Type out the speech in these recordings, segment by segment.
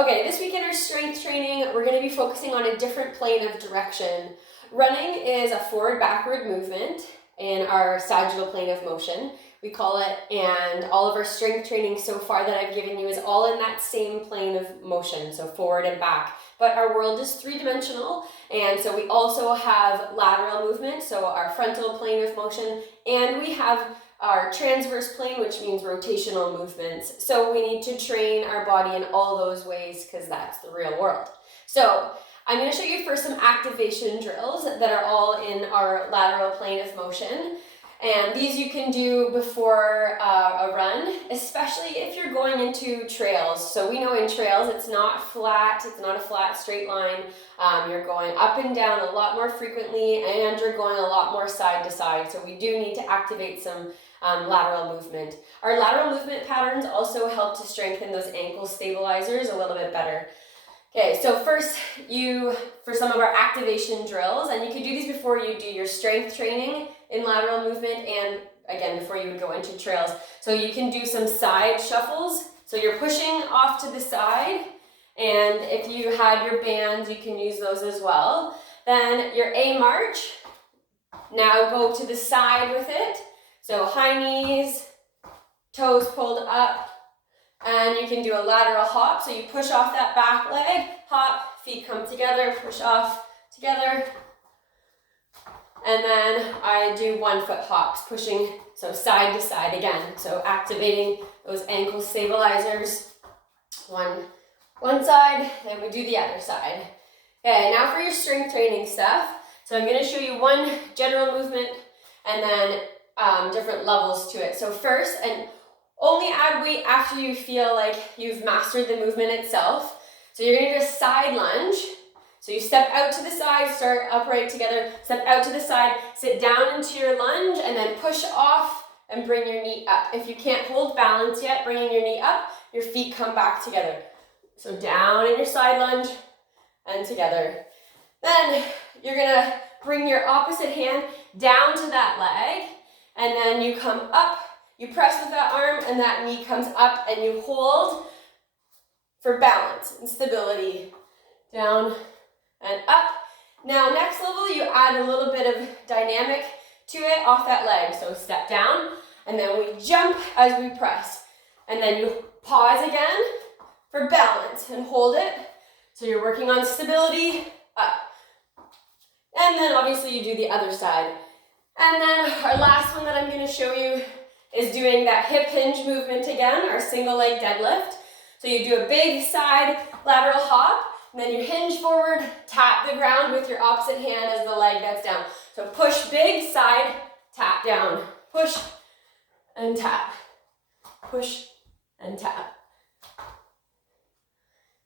Okay, this week in our strength training, we're going to be focusing on a different plane of direction. Running is a forward-backward movement in our sagittal plane of motion, we call it, and all of our strength training so far that I've given you is all in that same plane of motion, so forward and back. But our world is three-dimensional, and so we also have lateral movement, so our frontal plane of motion, and we have our transverse plane, which means rotational movements. So we need to train our body in all those ways because that's the real world. So I'm going to show you first some activation drills that are all in our lateral plane of motion. And these you can do before a run, especially if you're going into trails. So we know in trails it's not flat, it's not a flat straight line. You're going up and down a lot more frequently and you're going a lot more side to side. So we do need to activate some lateral movement. Our lateral movement patterns also help to strengthen those ankle stabilizers a little bit better. Okay, so first for some of our activation drills, and you can do these before you do your strength training in lateral movement and again before you would go into trails. So you can do some side shuffles. So you're pushing off to the side, and if you had your bands, you can use those as well. Then your A march, now go to the side with it. So high knees, toes pulled up, and you can do a lateral hop. So you push off that back leg, hop, feet come together, push off together. And then I do 1 foot hops, pushing so side to side again. So activating those ankle stabilizers. One side, then we do the other side. Okay, now for your strength training stuff. So I'm gonna show you one general movement and then different levels to it. So first, and only add weight after you feel like you've mastered the movement itself. So you're gonna do a side lunge. So you step out to the side, start upright together, step out to the side, sit down into your lunge, and then push off and bring your knee up. If you can't hold balance yet, bringing your knee up, your feet come back together. So down in your side lunge and together. Then you're gonna bring your opposite hand down to that leg, and then you come up, you press with that arm, and that knee comes up, and you hold for balance and stability. Down and up. Now next level, you add a little bit of dynamic to it off that leg. So step down, and then we jump as we press. And then you pause again for balance and hold it. So you're working on stability, up. And then obviously you do the other side. And then our last one that I'm going to show you is doing that hip hinge movement again, our single leg deadlift. So you do a big side lateral hop, and then you hinge forward, tap the ground with your opposite hand as the leg gets down. So push big side, tap down, push and tap, push and tap.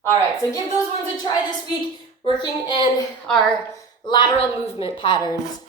All right, so give those ones a try this week, working in our lateral movement patterns.